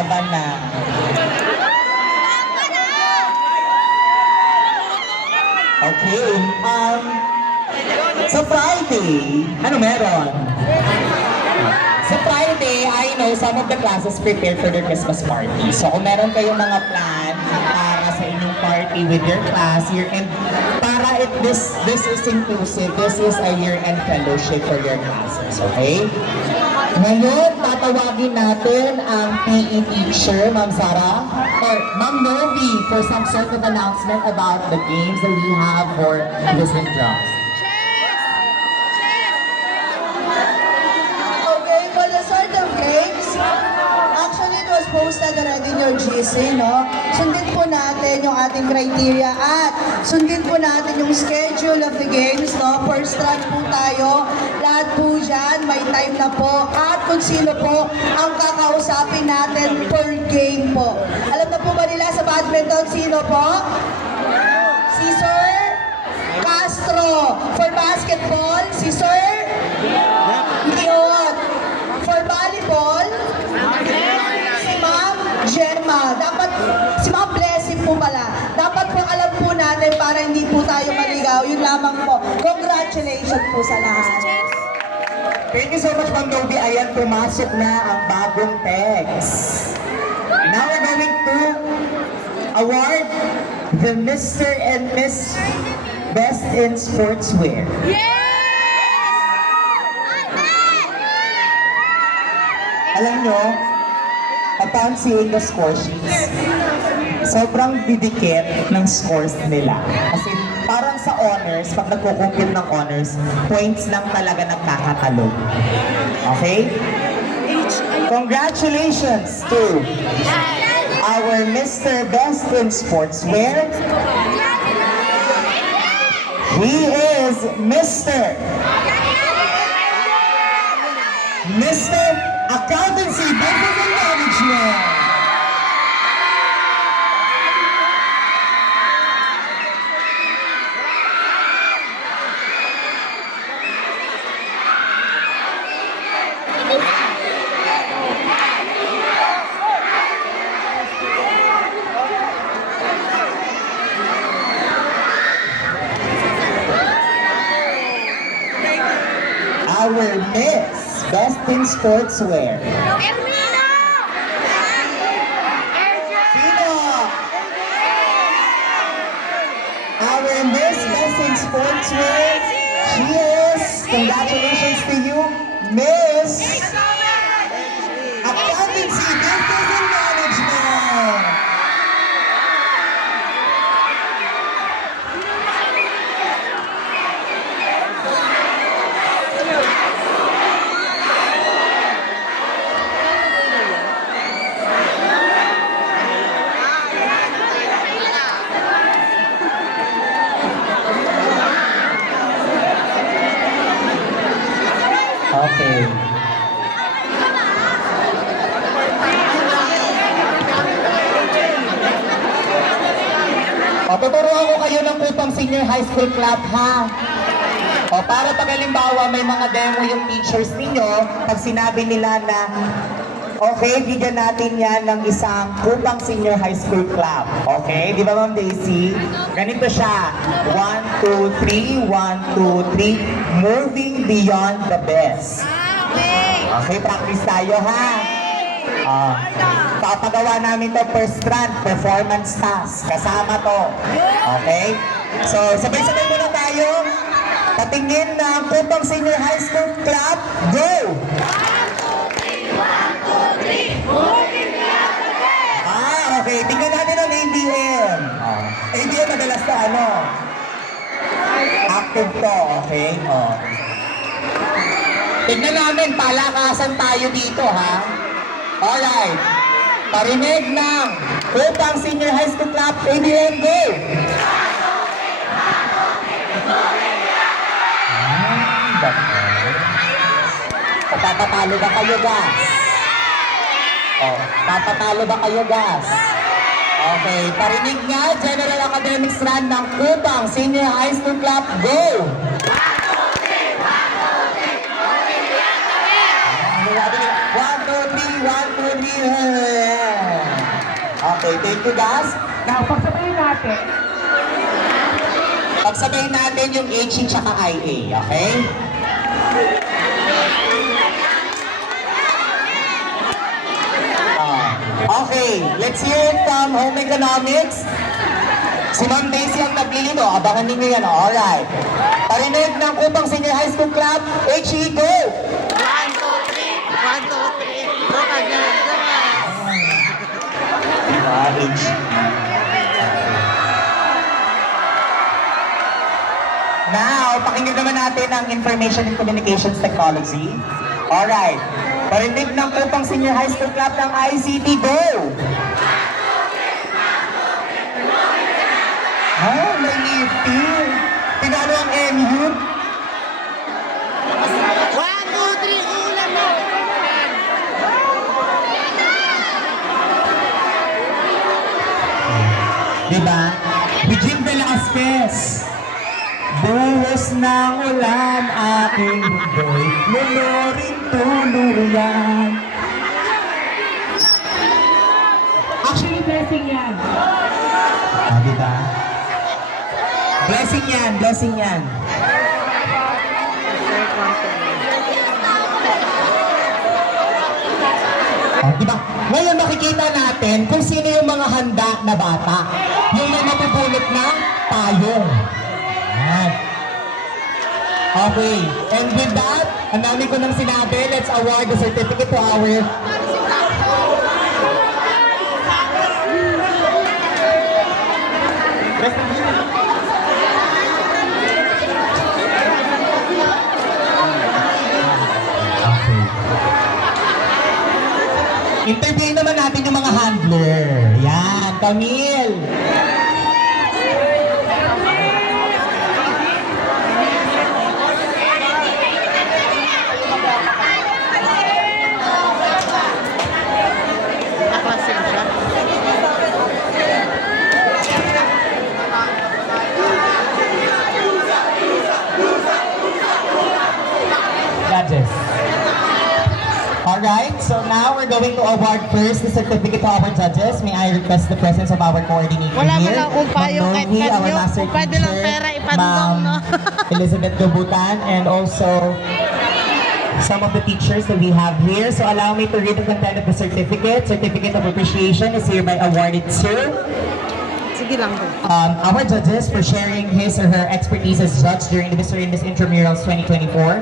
Laban na. Okay, sa Friday, ano meron? Sa Friday, I know some of the classes prepare for their Christmas party. So kung meron kayong mga plan para sa inyong party with your class, year-end, para this is inclusive, this is a year-end fellowship for your classes, okay? Ngayon, tatawagin natin ang PE teacher, Ma'am Sarah, or Ma'am Novi, for some sort of announcement about the games that we have for this class. Okay, for the sort of games, actually it was posted already in your GC, no? Sundin po natin yung ating criteria at sundin po natin yung schedule of the games, no? First round po tayo, lahat po dyan, may time na po, at kung sino po ang kakausapin natin per game po. Alam na po ba nila sa badminton, sino po? Si Sir Castro. For basketball, si Sir Leon. For volleyball, si Ma'am Gemma. Dapat, si Ma'am Blessing po pala. Dapat po alam po natin para hindi po tayo maligaw. Yun lamang po. Congratulations po sa lahat. Thank you so much, Ma'am Novi. Ayan, pumasok na ang bagong text. Now we're going to award the Mr. and Miss Best in Sportswear. Alam nyo, upon seeing the score sheets, sobrang didikit ng scores nila. Kasi parang sa honors, pag nagkukumpit ng honors, points lang talaga nagkakatalog. Okay? Congratulations to our Mr. Best in Sportswear. He is Mr. Accountancy, Business and Management. Our Miss Best in Sportswear. Sino? Our Miss Best in Sportswear. She is, congratulations to you, Miss Accountancy, Business and Management. Okay. O, tuturuan ko kayo ng Kupang Senior High School Club, ha? O, para pag halimbawa may mga demo yung teachers ninyo, pag sinabi nila na, okay, bigyan natin yan ng isang Kupang Senior High School Club. Okay? Di ba, Ma'am Daisy? Ganito siya. 1, 2, 3, 1, 2, 3. Moving beyond the best. Okay, practice tayo, ha? Papagawa namin to first strand, performance task. Kasama to. Okay? So, sabay-sabay muna tayo. Patingin ng Kupang Senior High School Club. Go! Okay. Tingnan natin ang ABM. ABM madalas na ano? Active to, okay? Tingnan namin, palakasan tayo dito, ha? Alright. Parinig ng Kupang Senior High School Club, ABM, go! Papatalo ba kayo, gas? Papatalo ba kayo, gas? Okay, parinig nga, General Academic Strand ng Kupang Senior High School Club, go! 1, 2, 3, 1, 2, 3, Okay, thank you guys. Now, pagsabayin natin. Pagsabayin natin yung HE tsaka IA, okay? Okay, let's hear it from Home Economics. Si Ma'am Daisy ang naglilino. Abangan ninyo yan. Alright. Parinig ng Kupang Senior High School Club. HE, go! 1, 2, 3. 1, 2, 3. Go again. Go again. Diba, HE? Now, pakinggan naman natin ang Information and Communications Technology. Alright. Parinig ng Kupang Senior High School Club ng ICT, go! Ah, may ngiti. Tinalo ang MU. 1, 2, 3. Ulan mo. Diba? Eugene Velasquez. Buhos ng ulan, aking mundo'y lunurin tuluyan. Actually, blessing yan. Ah, diba? Blessing yan, blessing yan. Oh, diba? Ngayon makikita natin kung sino yung mga handa na bata. Yung may mapupulot ng payong. Yan. Okay. And with that, ang dami ko nang sinabi, let's award the certificate to our interview naman natin yung mga handler. Yan, Camille. Nakasin siya. Judges. Alright, so now we're going to award first the certificate to our judges. May I request the presence of our coordinator Wala mo here. lang kung payo Ma'am kahit Novi, our panyo. master Kung pwede lang teacher, pera, ipandong, Ma'am no? Elizabeth Gabutan, and also some of the teachers that we have here. So allow me to read the content of the certificate. Certificate of Appreciation is hereby awarded to Sige lang po. our judges for sharing his or her expertise as judge during the Mr. and Miss Intramurals 2024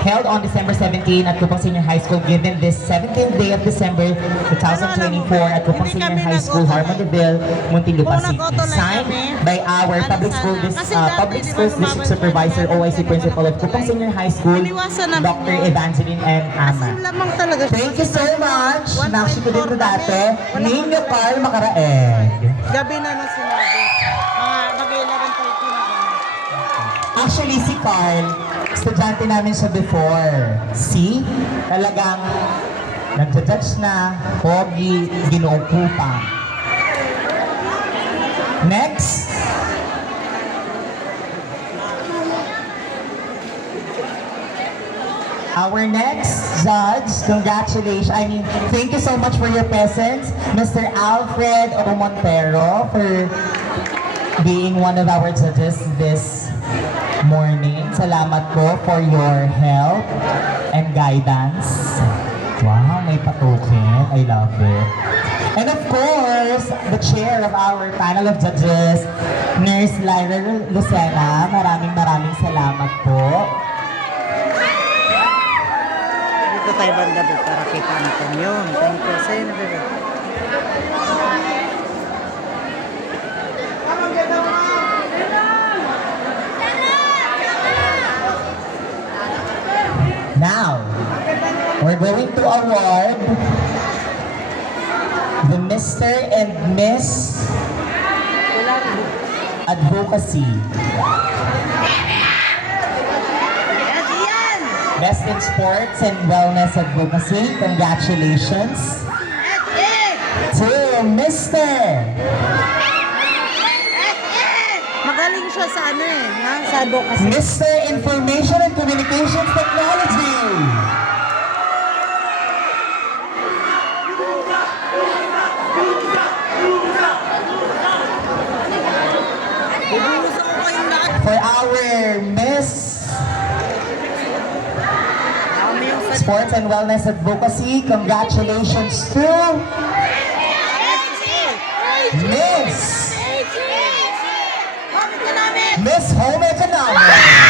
held on December 17 at Kupang Senior High School given this 17th day of December 2024 at Kupang Hindi Senior kami High School, nag-auto-live. Harmondeville, Muntinlupa Kung City. nag-auto-live Signed kami, by our ano Public sana? School Kasi dati, Public di ba, Schools District lumabas Supervisor, yan, OIC Principal of Kupang Senior High School, Iniwasan namin Dr. yun. Evangeline M. Ama. Asin lamang talaga siya. Thank you so much. 1.4 Nakshi ko dito kami. dati. Wala Ninyo kami Carl Makaraeg. Gabi na nung sinabi. Mga mag-11:30 na kami. Actually, si Carl, estudyante namin siya before. See? Talagang nagja-judge na, pogi, ginoong kupang. Next. Our next judge, congratulations. Thank you so much for your presence, Mr. Alfred O. Montero, for being one of our judges this morning. Salamat po for your help and guidance. Wow, may patukin. I love it. And of course, the chair of our panel of judges, Nurse Lyra Lucena. Maraming salamat po. Dito tayo banda dito para kita natin yun. Thank you. Sa'yo na bebe. Now, we're going to award the Mr. and Miss Advocacy. Best in Sports and Wellness Advocacy. Congratulations to Mr. Magaling siya sa ano eh. Ha? Sa advocacy. Mr. Information and Communications Technology. For our Miss Sports and Wellness Advocacy, congratulations to Miss Home Economics.